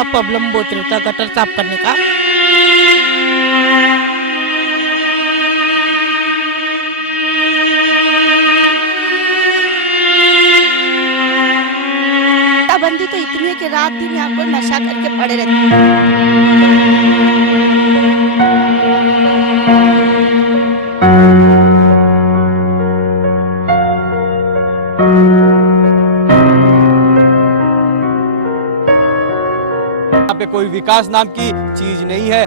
का प्रॉब्लम बहुत रहता है, गटर साफ करने का। बंदी तो इतनी है कि रात दिन यहाँ पर नशा करके पड़े रहते हैं। यहाँ पे कोई विकास नाम की चीज नहीं है।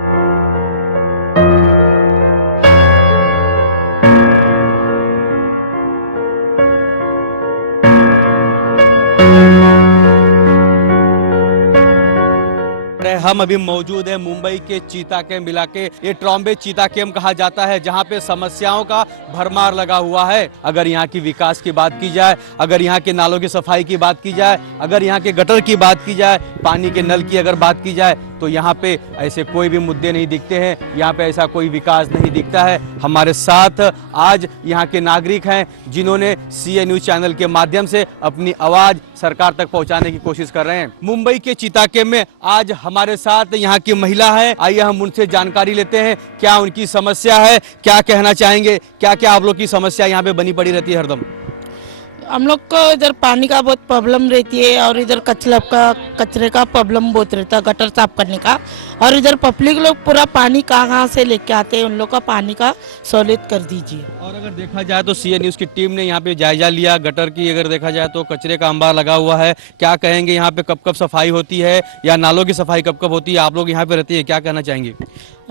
हम अभी मौजूद है मुंबई के चीता कैंप इलाके, ये ट्रॉम्बे चीता कैंप कहा जाता है, जहां पे समस्याओं का भरमार लगा हुआ है। अगर यहाँ की विकास की बात की जाए, अगर यहाँ के नालों की सफाई की बात की जाए, अगर यहाँ के गटर की बात की जाए, पानी के नल की अगर बात की जाए, तो यहाँ पे ऐसे कोई भी मुद्दे नहीं दिखते हैं, यहाँ पे ऐसा कोई विकास नहीं दिखता है। हमारे साथ आज यहाँ के नागरिक हैं जिन्होंने सीए न्यूज चैनल के माध्यम से अपनी आवाज सरकार तक पहुँचाने की कोशिश कर रहे हैं। मुंबई के चीता कैंप में आज हमारे साथ यहाँ की महिला है, आइए हम उनसे जानकारी लेते हैं क्या उनकी समस्या है, क्या कहना चाहेंगे, क्या क्या आप लोग की समस्या यहाँ पे बनी पड़ी रहती है हरदम। हम लोग को इधर पानी का बहुत प्रॉब्लम रहती है और इधर कचरे का प्रॉब्लम बहुत रहता है, गटर साफ करने का। और इधर पब्लिक लोग पूरा पानी कहाँ से लेके आते हैं, उन लोग का पानी का सहूलियत कर दीजिए। और अगर देखा जाए तो सीए न्यूज की टीम ने यहाँ पे जायजा लिया गटर की, अगर देखा जाए तो कचरे का अंबार लगा हुआ है। क्या कहेंगे, यहाँ पे कब कब सफाई होती है या नालों की सफाई कब कब होती है? आप लोग यहाँ पे रहती है, क्या कहना चाहेंगे?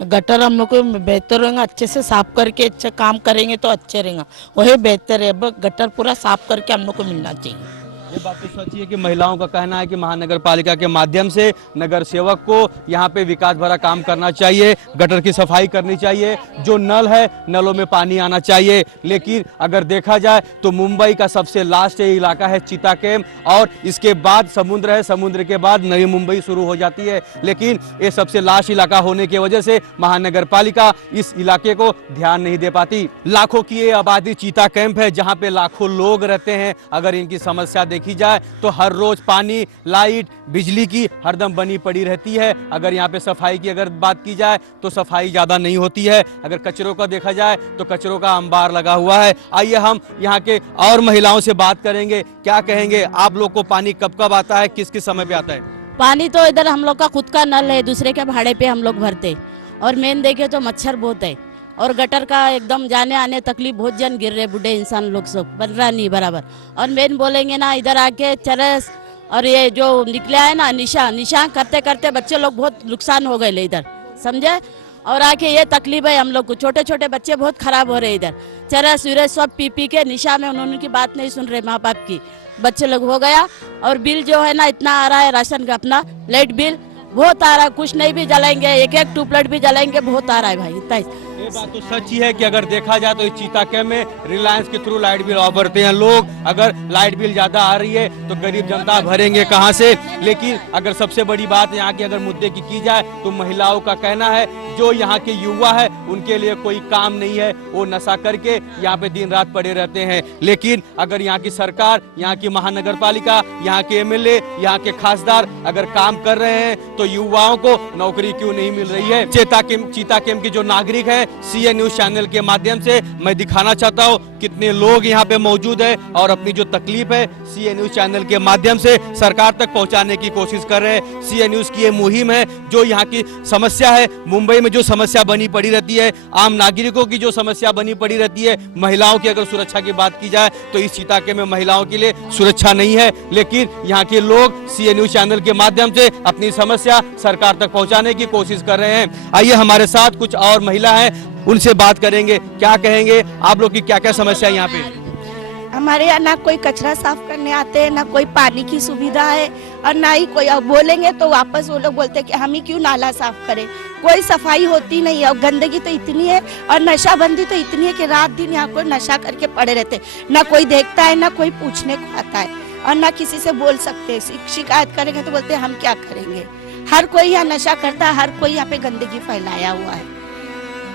गटर हम लोग को बेहतर रहेगा, अच्छे से साफ करके अच्छा काम करेंगे तो अच्छे रहेगा, वही बेहतर है। गटर पूरा साफ करके हम लोग को मिलना चाहिए। ये बात तो सच है कि महिलाओं का कहना है कि महानगर पालिका के माध्यम से नगर सेवक को यहाँ पे विकास भरा काम करना चाहिए, गटर की सफाई करनी चाहिए, जो नल है नलों में पानी आना चाहिए। लेकिन अगर देखा जाए तो मुंबई का सबसे लास्ट इलाका है चीता कैंप, और इसके बाद समुद्र है, समुद्र के बाद नई मुंबई शुरू हो जाती है। लेकिन ये सबसे लास्ट इलाका होने की वजह से महानगर पालिका इस इलाके को ध्यान नहीं दे पाती। लाखों की ये आबादी चीता कैंप है, जहाँ पे लाखों लोग रहते हैं। अगर इनकी समस्या देखी जाए तो हर रोज पानी, लाइट, बिजली की हरदम बनी पड़ी रहती है। अगर यहाँ पे सफाई की अगर बात की जाए तो सफाई ज्यादा नहीं होती है। अगर कचरों का देखा जाए तो कचरों का अंबार लगा हुआ है। आइए हम यहाँ के और महिलाओं से बात करेंगे, क्या कहेंगे, आप लोग को पानी कब कब आता है, किस किस समय पे आता है? पानी तो इधर हम लोग का खुद का नल है, दूसरे के भाड़े पे हम लोग भरते। और मेन देखे तो मच्छर बहुत है और गटर का एकदम जाने आने तकलीफ, बहुत जन गिर रहे, बूढ़े इंसान लोग सब बन रहा नहीं बराबर। और मेन बोलेंगे ना, इधर आके चरस और ये जो निकला है ना निशा करते करते बच्चे लोग बहुत नुकसान हो गए इधर, समझे। और आके ये तकलीफ है हम लोग को, छोटे छोटे बच्चे बहुत खराब हो रहे इधर, चरस वीरस सब पी के निशा में, उन्होंने की बात नहीं सुन रहे माँ बाप की, बच्चे लोग हो गया। और बिल जो है ना इतना आ रहा है राशन का, अपना लाइट बिल बहुत आ रहा है, कुछ नहीं भी जलाएंगे, एक एक ट्यूबलाइट भी जलाएंगे, बहुत आ रहा है भाई इतना। ये बात तो सच ही है कि अगर देखा जाए तो इस चीता कैंप में रिलायंस के थ्रू लाइट बिल भरते हैं लोग। अगर लाइट बिल ज्यादा आ रही है तो गरीब जनता भरेंगे कहां से? लेकिन अगर सबसे बड़ी बात यहाँ की अगर मुद्दे की जाए तो महिलाओं का कहना है, जो यहाँ के युवा है उनके लिए कोई काम नहीं है, वो नशा करके यहाँ पे दिन रात पड़े रहते हैं। लेकिन अगर यहाँ की सरकार, यहाँ की महानगर पालिका, यहाँ के एमएलए, यहाँ के खासदार अगर काम कर रहे हैं तो युवाओं को नौकरी क्यों नहीं मिल रही है? चीता कैंप के जो नागरिक है, सीए न्यूज चैनल के माध्यम से मैं दिखाना चाहता हूँ कितने लोग यहाँ पे मौजूद है और अपनी जो तकलीफ है सीए न्यूज चैनल के माध्यम से सरकार तक पहुँचाने की कोशिश कर रहे हैं। सीए न्यूज की ये मुहिम है, जो यहाँ की समस्या है, मुंबई में जो समस्या बनी पड़ी रहती है, आम नागरिकों की जो समस्या बनी पड़ी रहती है, महिलाओं की अगर सुरक्षा की बात की जाए तो इस चीता कैंप में महिलाओं के लिए सुरक्षा नहीं है। लेकिन यहाँ के लोग सीए न्यूज चैनल के माध्यम से अपनी समस्या सरकार तक पहुँचाने की कोशिश कर रहे हैं। आइए हमारे साथ कुछ और महिला है, उनसे बात करेंगे, क्या कहेंगे, आप लोग की क्या क्या समस्या है यहाँ पे? हमारे यहाँ ना कोई कचरा साफ करने आते हैं, ना कोई पानी की सुविधा है, और ना ही कोई, अब बोलेंगे तो वापस वो लोग बोलते हैं कि हम ही क्यों नाला साफ करें। कोई सफाई होती नहीं है और गंदगी तो इतनी है और नशाबंदी तो इतनी है कि रात दिन यहाँ कोई नशा करके पड़े रहते, ना कोई देखता है, ना कोई पूछने को आता है, और ना किसी से बोल सकते। शिकायत करेंगे तो बोलते हैं हम क्या करेंगे। हर कोई यहाँ नशा करता है, हर कोई यहाँ पे गंदगी फैलाया हुआ है।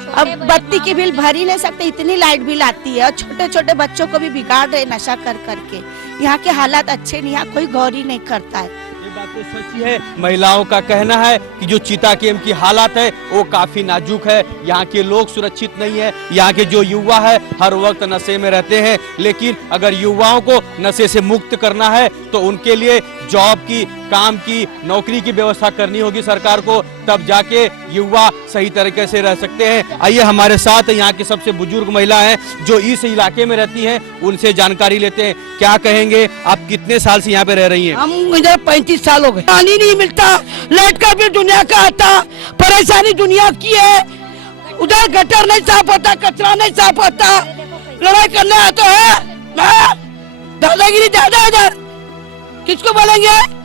अब बत्ती की बिल भर ही नहीं सकते, इतनी लाइट बिल आती है, और छोटे छोटे बच्चों को भी बिगाड़ रहे नशा कर करके। यहाँ के हालात अच्छे नहीं, यहाँ कोई गौर ही नहीं करता है। ये बात तो सच ही है, महिलाओं का कहना है कि जो चीता कैंप की हालात है वो काफी नाजुक है। यहाँ के लोग सुरक्षित नहीं है, यहाँ के जो युवा है हर वक्त नशे में रहते हैं। लेकिन अगर युवाओं को नशे से मुक्त करना है तो उनके लिए जॉब की, काम की, नौकरी की व्यवस्था करनी होगी सरकार को, तब जाके युवा सही तरीके से रह सकते हैं। आइए हमारे साथ यहाँ की सबसे बुजुर्ग महिला हैं जो इस इलाके में रहती हैं, उनसे जानकारी लेते हैं। क्या कहेंगे, आप कितने साल से यहाँ पे रह रही हैं? हम इधर 35 साल हो गए। पानी नहीं मिलता, लाइट का बिल दुनिया का आता, परेशानी दुनिया की है। उधर गटर नहीं साफ होता, कचरा नहीं साफ होता, लड़ाई करने आते हैं। दादागिरी ज्यादा इधर, किसको बोलेंगे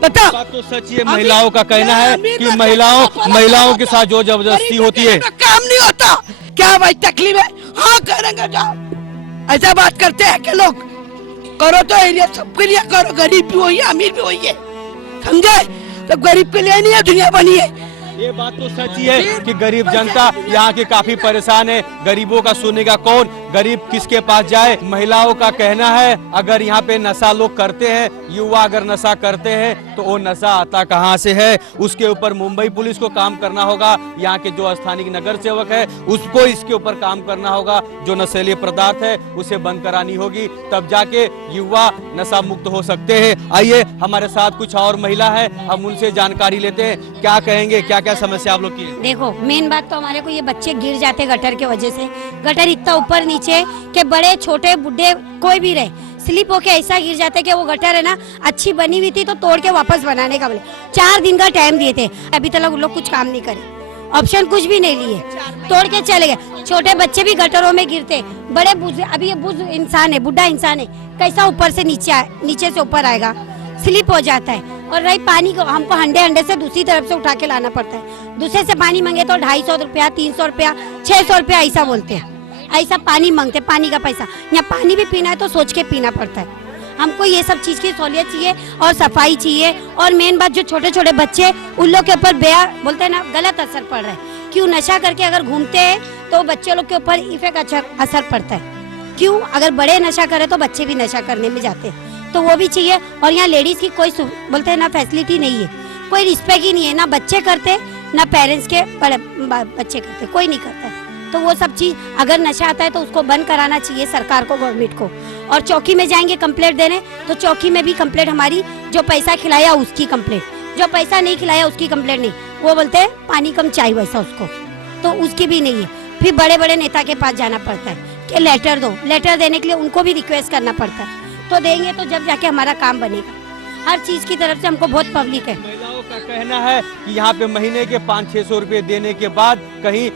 बता? बात तो सच है, महिलाओं का कहना है कि महिलाओं के साथ जो जबरदस्ती होती है, काम नहीं होता। क्या भाई तकलीफ है? हाँ करेंगे, जाओ। ऐसा बात करते हैं कि लोग करो तो एरिया सबके लिए करो, गरीब भी वही है, अमीर भी वही है, समझे? तो गरीब के लिए नहीं है दुनिया बनी है। ये बात तो सच ही है कि गरीब जनता यहाँ की काफी परेशान है। गरीबों का सुनेगा कौन, गरीब किसके पास जाए? महिलाओं का कहना है अगर यहाँ पे नशा लोग करते हैं, युवा अगर नशा करते हैं तो वो नशा आता कहाँ से है? उसके ऊपर मुंबई पुलिस को काम करना होगा, यहाँ के जो स्थानीय नगर सेवक है उसको इसके ऊपर काम करना होगा। जो नशीले पदार्थ है उसे बंद करानी होगी, तब जाके युवा नशा मुक्त हो सकते हैं। आइए हमारे साथ कुछ और महिला है, हम उनसे जानकारी लेते हैं। क्या कहेंगे, क्या क्या समस्या आप लोग की है? देखो मेन बात तो हमारे को ये बच्चे गिर जाते गटर के वजह से। गटर इतना ऊपर नीचे के बड़े छोटे बुढ़े कोई भी रहे स्लिप होके ऐसा गिर जाते कि वो गटर है ना अच्छी बनी हुई थी तो तोड़ के वापस बनाने का बोले 4 दिन का टाइम दिए थे, अभी तक लोग कुछ काम नहीं करे, ऑप्शन कुछ भी नहीं लिए, तोड़ के चले गए। छोटे बच्चे भी गटरों में गिरते, बड़े अभी ये बुजुर्ग इंसान है, बुढ़ा इंसान है, कैसा ऊपर से नीचे से ऊपर आएगा, स्लिप हो जाता है। और रही पानी को, हमको हंडे से दूसरी तरफ से उठा के लाना पड़ता है। दूसरे से पानी मांगे तो 250 रुपया, 300 रुपया, 600 रुपया ऐसा बोलते हैं, ऐसा पानी मांगते, पानी का पैसा। यहाँ पानी भी पीना है तो सोच के पीना पड़ता है। हमको ये सब चीज की सहूलियत चाहिए और सफाई चाहिए। और मेन बात जो छोटे छोटे बच्चे उन लोग के ऊपर बोलते हैं ना गलत असर पड़ रहा है। क्यों? नशा करके अगर घूमते हैं तो बच्चे लोग के ऊपर इफेक्ट असर पड़ता है। क्यों? अगर बड़े नशा करे तो बच्चे भी नशा करने में जाते हैं, तो वो भी चाहिए। और यहाँ लेडीज की कोई बोलते हैं ना फैसिलिटी नहीं है, कोई रिस्पेक्ट ही नहीं है, ना बच्चे करते ना पेरेंट्स के बड़े बच्चे करते, कोई नहीं करता है। तो वो सब चीज अगर नशा आता है तो उसको बंद कराना चाहिए सरकार को, गवर्नमेंट को। और चौकी में जाएंगे कंप्लेंट देने तो चौकी में भी कंप्लेंट हमारी, जो पैसा खिलाया उसकी कंप्लेंट, जो पैसा नहीं खिलाया उसकी कंप्लेंट नहीं। वो बोलते हैं पानी कम चाहिए वैसा उसको, तो उसकी भी नहीं है। फिर बड़े बड़े नेता के पास जाना पड़ता है कि लेटर दो, लेटर देने के लिए उनको भी रिक्वेस्ट करना पड़ता है, तो देंगे तो जब जाके हमारा काम बनेगा। हर चीज की तरफ से हमको बहुत पब्लिक है। महिलाओं का कहना है कि यहाँ पे महीने के 500-600 रुपए देने के बाद कहीं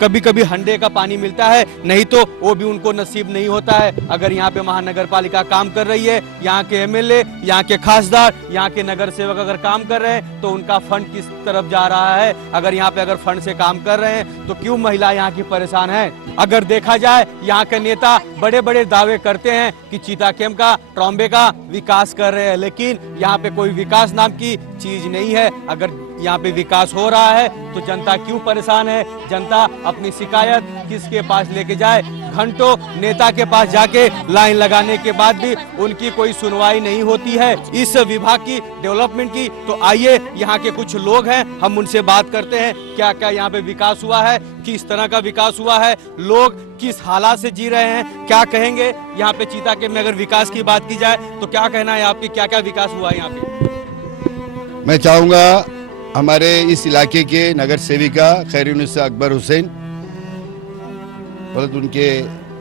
कभी कभी हंडे का पानी मिलता है, नहीं तो वो भी उनको नसीब नहीं होता है। अगर यहाँ पे महानगर पालिका काम कर रही है, यहाँ के एमएलए, यहाँ के खासदार, यहाँ के नगर सेवक अगर काम कर रहे हैं तो उनका फंड किस तरफ जा रहा है? अगर यहाँ पे अगर फंड से काम कर रहे हैं तो क्यों महिला यहाँ की परेशान है? अगर देखा जाए यहाँ के नेता बड़े बड़े दावे करते हैं कि चीता कैंप का, ट्रॉम्बे का विकास कर रहे हैं, लेकिन यहाँ पे कोई विकास नाम की चीज नहीं है। अगर यहाँ पे विकास हो रहा है तो जनता क्यों परेशान है? जनता अपनी शिकायत किसके पास लेके जाए? घंटों नेता के पास जाके लाइन लगाने के बाद भी उनकी कोई सुनवाई नहीं होती है इस विभाग की डेवलपमेंट की। तो आइए यहाँ के कुछ लोग हैं, हम उनसे बात करते हैं क्या क्या यहाँ पे विकास हुआ है, किस तरह का विकास हुआ है, लोग किस हालात से जी रहे हैं, क्या कहेंगे। यहाँ पे चीता कैंप में अगर विकास की बात की जाए तो क्या कहना है आपकी, क्या क्या विकास हुआ है यहाँ पे? मैं चाहूँगा हमारे इस इलाके के नगर सेविका खैरुन्निसा अकबर हुसैन, बहुत उनके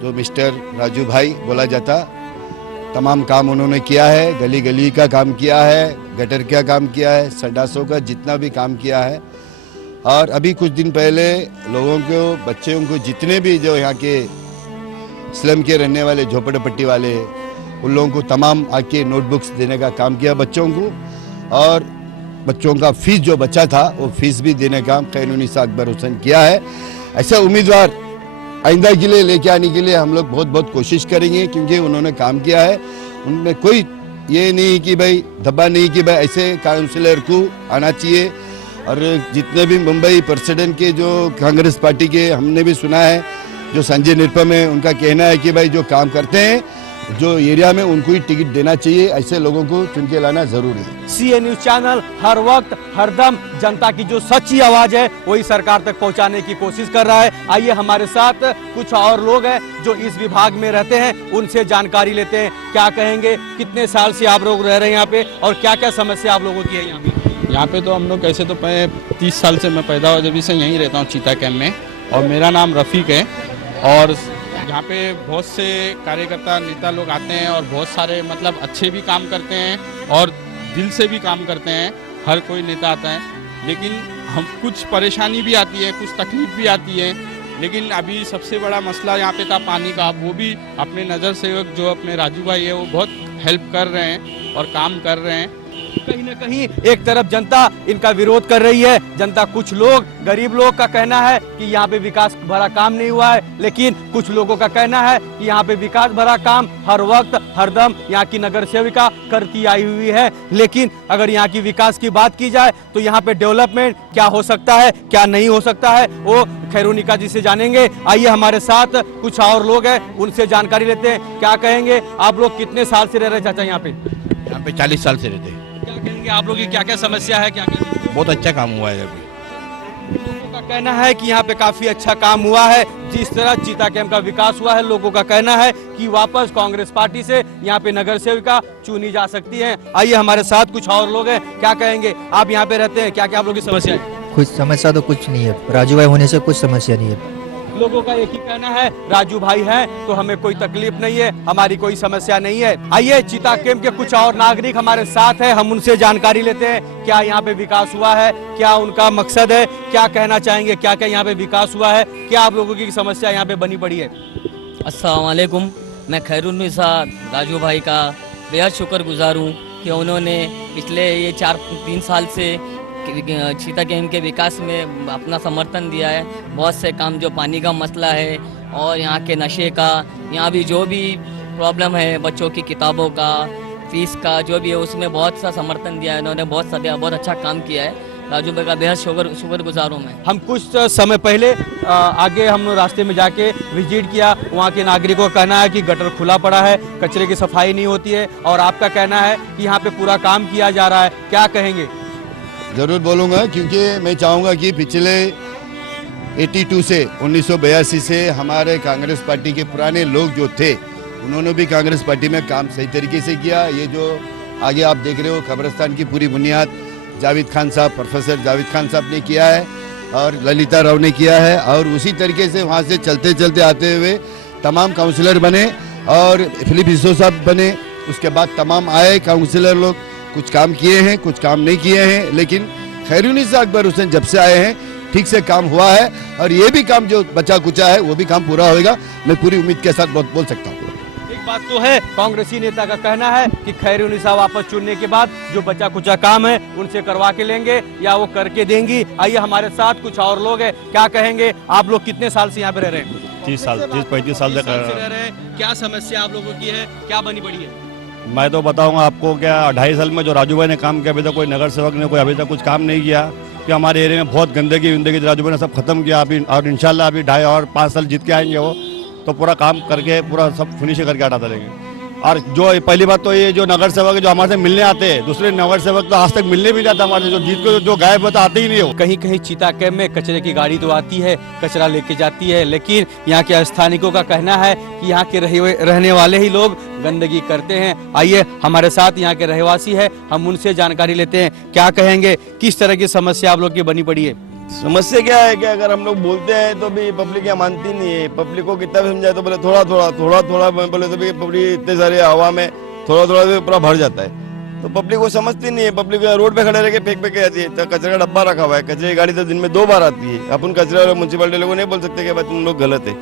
जो मिस्टर राजू भाई बोला जाता, तमाम काम उन्होंने किया है। गली गली का काम किया है, गटर का काम किया है, संडासों का जितना भी काम किया है। और अभी कुछ दिन पहले लोगों को, बच्चों को, जितने भी जो यहाँ के स्लम के रहने वाले झोपड़पट्टी वाले, उन लोगों को तमाम आके नोटबुक्स देने का काम किया बच्चों को। और बच्चों का फीस जो बचा था वो फीस भी देने का काम खैरुन्निसा अकबर हुसैन किया है। ऐसे उम्मीदवार आइंदा के लिए लेके आने के लिए हम लोग बहुत बहुत कोशिश करेंगे, क्योंकि उन्होंने काम किया है। उनमें कोई ये नहीं कि भाई धब्बा नहीं कि भाई ऐसे काउंसिलर को आना चाहिए। और जितने भी मुंबई प्रेसिडेंट के जो कांग्रेस पार्टी के हमने भी सुना है, जो संजय निरुपम है, उनका कहना है कि भाई जो काम करते हैं जो एरिया में उनको ही टिकट देना चाहिए, ऐसे लोगों को चुन के लाना जरूरी है। सीए न्यूज चैनल हर वक्त हरदम जनता की जो सच्ची आवाज है वही सरकार तक पहुंचाने की कोशिश कर रहा है। आइए हमारे साथ कुछ और लोग हैं जो इस विभाग में रहते हैं, उनसे जानकारी लेते हैं। क्या कहेंगे, कितने साल से आप लोग रह रहे हैं यहाँ पे और क्या क्या समस्या आप लोगों की है यहाँ पे? यहाँ पे तो हम लोग ऐसे तो 30 साल से मैं पैदा हुआ जब से यहीं रहता हूँ चीता कैंप में, और मेरा नाम रफ़ीक है। और यहाँ पे बहुत से कार्यकर्ता नेता लोग आते हैं और बहुत सारे मतलब अच्छे भी काम करते हैं और दिल से भी काम करते हैं। हर कोई नेता आता है, लेकिन हम कुछ परेशानी भी आती है, कुछ तकलीफ भी आती है। लेकिन अभी सबसे बड़ा मसला यहाँ पे था पानी का, वो भी अपने नज़र सेवक जो अपने राजू भाई है वो बहुत हेल्प कर रहे हैं और काम कर रहे हैं। कहीं ना कहीं एक तरफ जनता इनका विरोध कर रही है, जनता कुछ लोग गरीब लोग का कहना है कि यहाँ पे विकास भरा काम नहीं हुआ है, लेकिन कुछ लोगों का कहना है कि यहाँ पे विकास भरा काम हर वक्त हरदम यहाँ की नगर सेविका करती आई हुई है। लेकिन अगर यहाँ की विकास की बात की जाए तो यहाँ पे डेवलपमेंट क्या हो सकता है, क्या नहीं हो सकता है, वो खैरुनिका जी से जानेंगे। आइए हमारे साथ कुछ और लोग हैं, उनसे जानकारी लेते हैं। क्या कहेंगे, आप लोग कितने साल से रह रहे चाचा यहाँ पे? यहाँ पे 40 साल से रहते हैं। क्या कहेंगे आप लोग की क्या क्या समस्या है, क्या क्या? बहुत अच्छा काम हुआ है अभी। लोगों का कहना है कि यहाँ पे काफी अच्छा काम हुआ है। जिस तरह चीता कैंप का विकास हुआ है, लोगों का कहना है कि वापस कांग्रेस पार्टी से यहाँ पे नगर सेविका चुनी जा सकती है। आइए हमारे साथ कुछ और लोग हैं, क्या कहेंगे, आप यहाँ पे रहते हैं, क्या क्या आप लोग की समस्या है? कुछ समस्या तो कुछ नहीं है, राजू भाई होने से कुछ समस्या नहीं है। लोगों का एक ही कहना है, राजू भाई हैं तो हमें कोई तकलीफ नहीं है, हमारी कोई समस्या नहीं है। आइए चीता कैंप के कुछ और नागरिक हमारे साथ हैं, हम उनसे जानकारी लेते हैं। क्या यहाँ पे विकास हुआ है, क्या उनका मकसद है, क्या कहना चाहेंगे, क्या क्या यहाँ पे विकास हुआ है, क्या आप लोगों की समस्या यहाँ पे बनी पड़ी है? अस्सलाम वालेकुम, मैं खैरुन्निसा राजू भाई का बेहद शुक्रगुजार हूँ कि उन्होंने पिछले ये 4-3 साल से चीता कैंप के विकास में अपना समर्थन दिया है। बहुत से काम, जो पानी का मसला है और यहाँ के नशे का, यहाँ भी जो भी प्रॉब्लम है, बच्चों की किताबों का, फीस का, जो भी है उसमें बहुत सा समर्थन दिया है। इन्होंने बहुत अच्छा काम किया है। राजू भाई का बेहद शुक्रगुजार हूँ मैं। हम कुछ समय पहले आगे हम रास्ते में जाके विजिट किया, वहाँ के नागरिकों का कहना है कि गटर खुला पड़ा है, कचरे की सफाई नहीं होती है, और आपका कहना है कि यहाँ पे पूरा काम किया जा रहा है। क्या कहेंगे? जरूर बोलूँगा, क्योंकि मैं चाहूँगा कि पिछले 82 से 1982 से हमारे कांग्रेस पार्टी के पुराने लोग जो थे, उन्होंने भी कांग्रेस पार्टी में काम सही तरीके से किया। ये जो आगे आप देख रहे हो कब्रिस्तान की पूरी बुनियाद जावेद खान साहब, प्रोफेसर जावेद खान साहब ने किया है और ललिता राव ने किया है। और उसी तरीके से वहाँ से चलते चलते आते हुए तमाम काउंसिलर बने और फिलिप हिस्सो साहब बने। उसके बाद तमाम आए काउंसिलर लोग, कुछ काम किए हैं, कुछ काम नहीं किए हैं, लेकिन खैरुन्निसा अकबर हुसैन जब से आए हैं ठीक से काम हुआ है। और ये भी काम जो बचा कुचा है वो भी काम पूरा होएगा, मैं पूरी उम्मीद के साथ बोल सकता हूँ। एक बात तो है, कांग्रेसी नेता का कहना है कि खैरुन्निसा वापस चुनने के बाद जो बचा कुचा काम है उनसे करवा के लेंगे या वो करके देंगी। आइए हमारे साथ कुछ और लोग हैं, क्या कहेंगे, आप लोग कितने साल से यहाँ पे रह रहे हैं? 30 साल 35 साल तक रह रहे हैं। क्या समस्या आप लोगों की है, क्या बनी पड़ी है? मैं तो बताऊंगा आपको, क्या 2.5 साल में जो राजू भाई ने काम किया, अभी तक कोई नगर सेवक ने कोई अभी तक कुछ काम नहीं किया। कि हमारे एरिया में बहुत गंदगी राजू भाई ने सब खत्म किया अभी, और इंशाल्लाह अभी 2.5 और 5 साल जीत के आएंगे वो, तो पूरा काम करके पूरा सब फिनिश करके हटा देंगे। और जो पहली बात तो ये जो नगर सेवक जो हमारे से मिलने आते हैं, दूसरे नगर सेवक तो आज तक मिलने भी जाता हमारे, जो जीत को जो गायब होता आते ही नहीं हो। कहीं कहीं चीता कैंप में कचरे की गाड़ी तो आती है, कचरा लेके जाती है, लेकिन यहाँ के स्थानिकों का कहना है कि यहाँ के रहने वाले ही लोग गंदगी करते हैं। आइए हमारे साथ यहाँ के रहवासी है, हम उनसे जानकारी लेते हैं। क्या कहेंगे, किस तरह की समस्या आप लोग की बनी पड़ी है? समस्या क्या है कि अगर हम लोग बोलते हैं तो भी पब्लिक यहाँ मानती नहीं है। पब्लिक को कितना भी समझाए तो बोले थोड़ा थोड़ा बोले तो भी पब्लिक इतने सारे हवा में थोड़ा भी पूरा भर जाता है, तो पब्लिक को समझती नहीं है। पब्लिक रोड पे खड़े रह के फेंक के आती है। तो कचरे का डब्बा रखा हुआ है, कचरे की गाड़ी तो दिन में 2 बार आती है। अपन कचरे वाले म्यूनसिपालिटी लोगों नहीं बोल सकते कि भाई तुम लोग गलत है।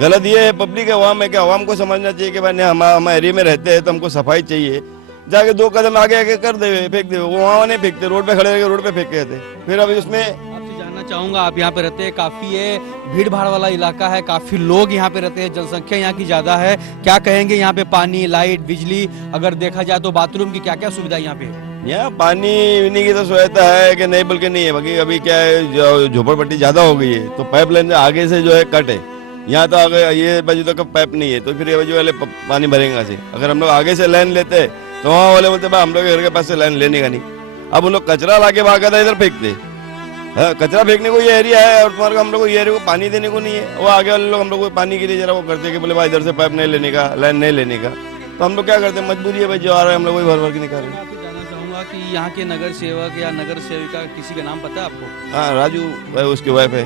गलत ये है पब्लिक है, अवाम है कि अवाम को समझना चाहिए कि भाई हम एरिया में रहते हैं तो हमको सफाई चाहिए। जाके 2 कदम आगे कर दे, फेंक दे, वो वहाँ नहीं फेंकते, रोड पे खड़े रह के रोड पे फेंक के आते। फिर अभी उसमें चाहूंगा, आप यहाँ पे रहते हैं, काफी भीड़ भाड़ वाला इलाका है, काफी लोग यहाँ पे रहते हैं, जनसंख्या यहाँ की ज्यादा है। क्या कहेंगे, यहाँ पे पानी, लाइट, बिजली अगर देखा जाए तो बाथरूम की क्या क्या सुविधा यहाँ पे? यहाँ पानी पीने की तो सुविधा है कि नहीं, बल्कि नहीं है। बाकी अभी क्या है, झोपड़पट्टी ज्यादा हो गई है तो पाइपलाइन आगे से जो है कट है, यहाँ तो आगे ये बाजू तक पाइप नहीं है, तो फिर ये बाजू वाले पानी भरेंगे से। अगर हम लोग आगे से लाइन लेते तो वहाँ वाले बोलते भाई हम लोग घर के पास से लाइन लेने का नहीं। अब उन लोग कचरा ला के भागा था इधर फेंकते। हाँ, कचरा फेंकने को ये एरिया है और तुम्हारे को हम लोग को ये एरिया को पानी देने को नहीं है। वो आगे वाले लोग हम लोग को पानी के लिए जरा वो करते कि बोले भाई इधर से पाइप नहीं लेने का, लाइन नहीं लेने का। तो हम लोग क्या करते हैं, मजबूरी है भाई, जो आ रहा है हम लोग वही भर भर के निकाल रहे हैं। आपसे जानना चाहूंगा कि यहाँ के नगर सेवक या नगर सेविका किसी का नाम पता है आपको? हाँ, राजू भाई उसकी वाइफ है।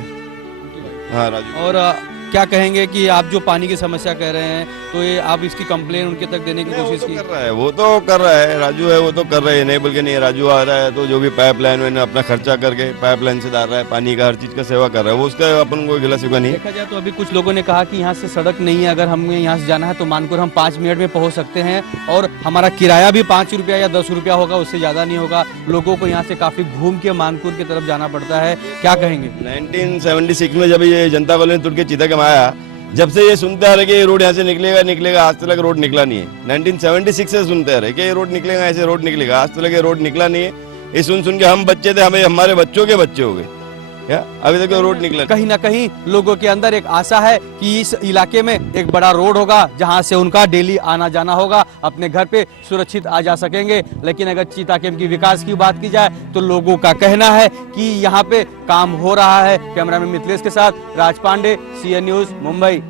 हाँ, राजू। और क्या कहेंगे कि आप जो पानी की समस्या कह रहे हैं, तो ये आप इसकी कंप्लेन उनके तक देने की कोशिश की? कर रहा है, वो तो कर रहा है, राजू है वो तो कर रहा है, नहीं बोल के नहीं। राजू आ रहा है तो जो भी पाइपलाइन में अपना खर्चा करके पाइपलाइन से डाल रहा है, पानी का हर चीज का सेवा कर रहा है, वो उसका अपन को गिला सिवा नहीं। देखा जाए तो अभी कुछ लोगों ने कहा कि यहाँ से सड़क नहीं है, अगर हमें यहाँ से जाना है तो मानपुर हम 5 मिनट में पहुँच सकते हैं और हमारा किराया भी 5 रुपया या 10 रुपया होगा, उससे ज़्यादा नहीं होगा। लोगों को यहाँ से काफ़ी घूम के मानपुर की तरफ जाना पड़ता है, क्या कहेंगे? 1976 में जब ये जनता कॉलोनी तुर्क के चीता के आया, जब से ये सुनते आ रहे कि ये रोड यहाँ से निकलेगा, आज तक रोड निकला नहीं है। 1976 से सुनते आ रहे कि ये रोड निकलेगा, ऐसे रोड निकलेगा, आज तक ये रोड निकला नहीं है। ये सुन के हम बच्चे थे, हमें हमारे बच्चों के बच्चे हो गए, अभी तक रोड निकला। कहीं ना कहीं लोगों के अंदर एक आशा है कि इस इलाके में एक बड़ा रोड होगा जहां से उनका डेली आना जाना होगा, अपने घर पे सुरक्षित आ जा सकेंगे। लेकिन अगर चीता कैंप की विकास की बात की जाए तो लोगों का कहना है कि यहाँ पे काम हो रहा है। कैमरामैन मिथिलेश के साथ राज पांडे, CN न्यूज, मुंबई।